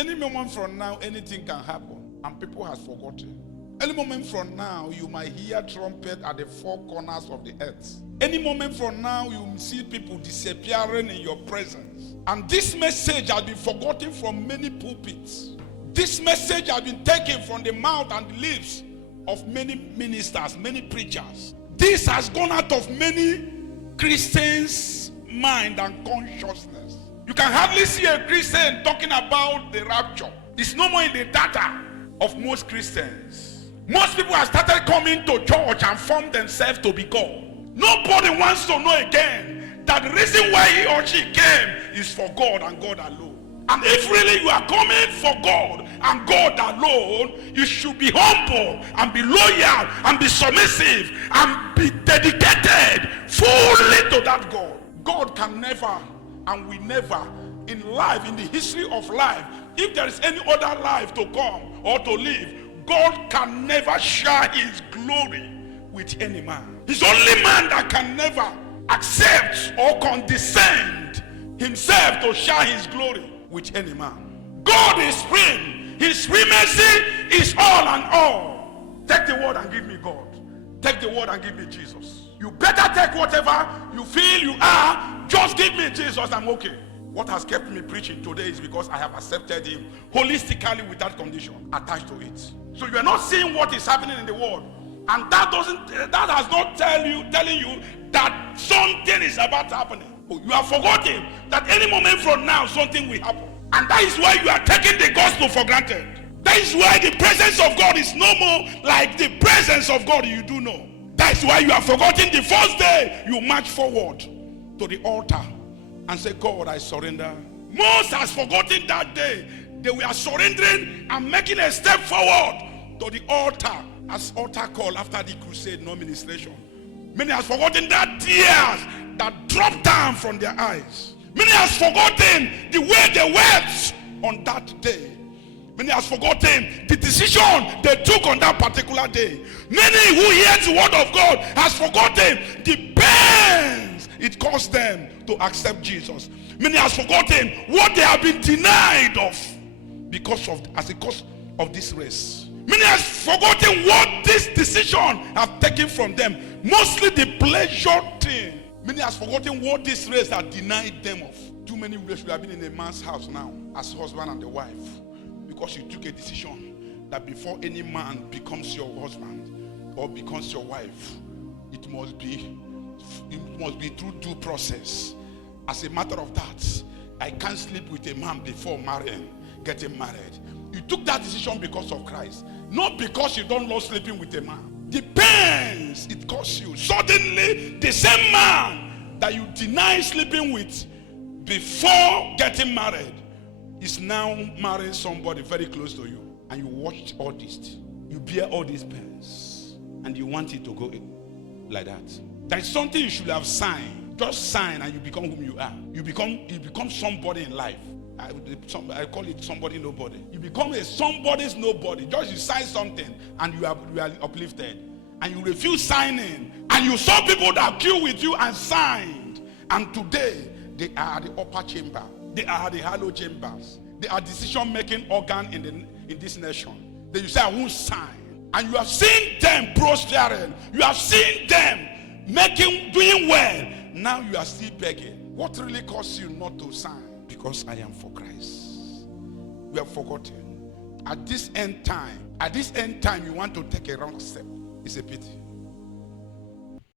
Any moment from now, anything can happen, and people have forgotten. Any moment from now, you might hear trumpet at the four corners of the earth. Any moment from now, you will see people disappearing in your presence. And this message has been forgotten from many pulpits. This message has been taken from the mouth and the lips of many ministers, many preachers. This has gone out of many Christians' mind and consciousness. You can hardly see a Christian talking about the rapture. It's no more in the data of most Christians. Most people have started coming to church and form themselves to be God. Nobody wants to know again that the reason why he or she came is for God and God alone. And if really you are coming for God and God alone, you should be humble and be loyal and be submissive and be dedicated fully to that God. God can never and will never in life, in the history of life, if there is any other life to come or to live, God can never share his glory with any man. He's only man that can never accept or condescend himself to share his glory with any man. God is supreme. His supremacy is all and all. Take the word and give me God. Take the word and give me Jesus. You better take whatever you feel you are. Just give me Jesus, I'm okay. What has kept me preaching today is because I have accepted him holistically with that condition attached to it. So you are not seeing what is happening in the world, and that has not telling you that something is about to happen. You have forgotten that any moment from now something will happen, and that is why you are taking the gospel for granted. That is why the presence of God is no more like the presence of God you do know. That is why you have forgotten the first day you march forward to the altar and say, God, I surrender. Most has forgotten that day. They were surrendering and making a step forward to the altar as altar call after the crusade, no ministration. Many has forgotten that tears that dropped down from their eyes. Many has forgotten the way they wept on that day. Many has forgotten the decision they took on that particular day. Many who hear the word of God has forgotten the pains it cost them to accept Jesus. Many has forgotten what they have been denied of as a cause of this race. Many has forgotten what this decision have taken from them. Mostly the pleasure thing. Many has forgotten what this race had denied them of. Too many wish we have been in a man's house now as husband and the wife, because you took a decision that before any man becomes your husband or becomes your wife, it must be through due process. As a matter of that, I can't sleep with a man before getting married. You took that decision because of Christ, not because you don't love sleeping with a man. The pains it costs you. Suddenly, the same man that you deny sleeping with before getting married is now marrying somebody very close to you, and you watch all this. You bear all these pains, and you want it to go like that. There is something you should have signed. Just sign, and you become whom you are. You become somebody in life. I call it somebody nobody. You become a somebody's nobody. Just you sign something, and you are uplifted, and you refuse signing, and you saw people that queue with you and signed, and today they are the upper chamber. They are the hollow chambers. They are decision-making organ in this nation. Then you say, I won't sign. And you have seen them prospering. You have seen them doing well. Now you are still begging. What really costs you not to sign? Because I am for Christ. We have forgotten. At this end time, you want to take a wrong step. It's a pity.